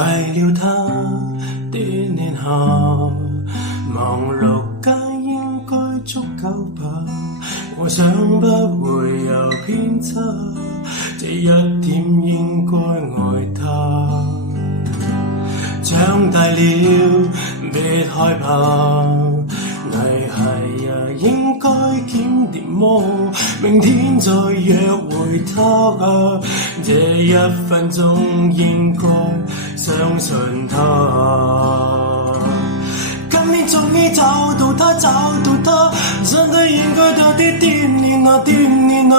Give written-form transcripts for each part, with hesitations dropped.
為了他的年下，忙碌皆應該足夠吧。我想不會有偏差，這一點應該愛他。長大了別害怕，泥係應該檢點麼？明天再約會他，這一分鐘應該相信他。今年終於找到他，身體應該多啲鍛鍊啊，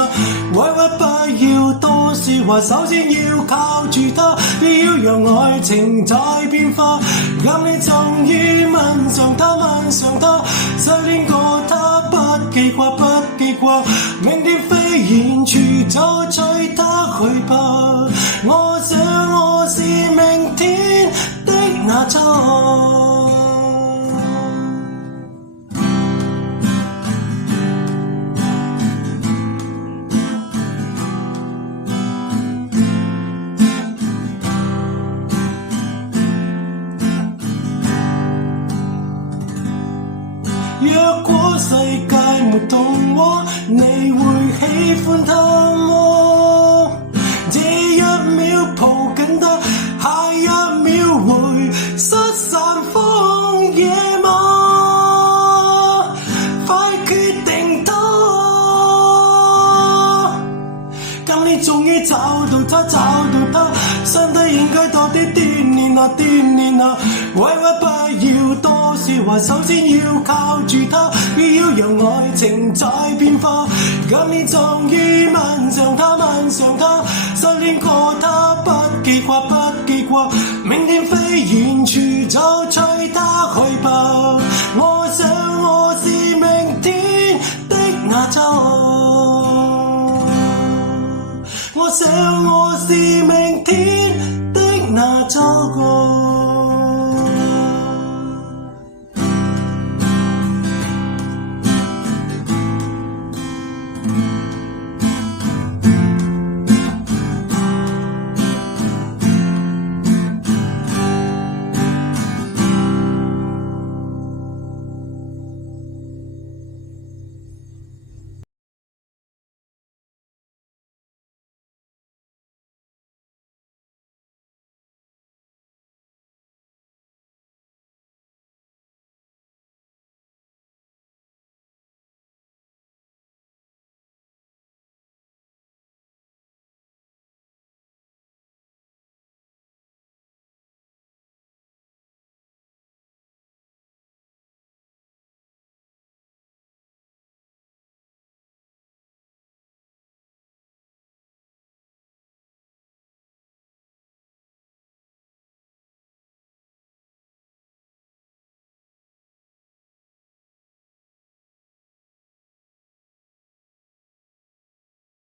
委屈不要多說話，首先要靠住他，不要讓愛情再變化。今年終於吻上他，失戀過他不記掛，明天飛遠處就隨他去吧。我想我是明天的那錯。若果世界沒童話，你會喜歡他麼？這一秒抱緊他，下一秒會失散荒野嗎？快決定他！今年終於找到他，身體應該多啲鍛鍊啊，委屈不要多說話，首先要靠住他，不要讓愛情再變化。今年終於吻上他，失戀過他不記掛，明天飛遠處就隨他去吧。我想我是明天的那錯，我想我是明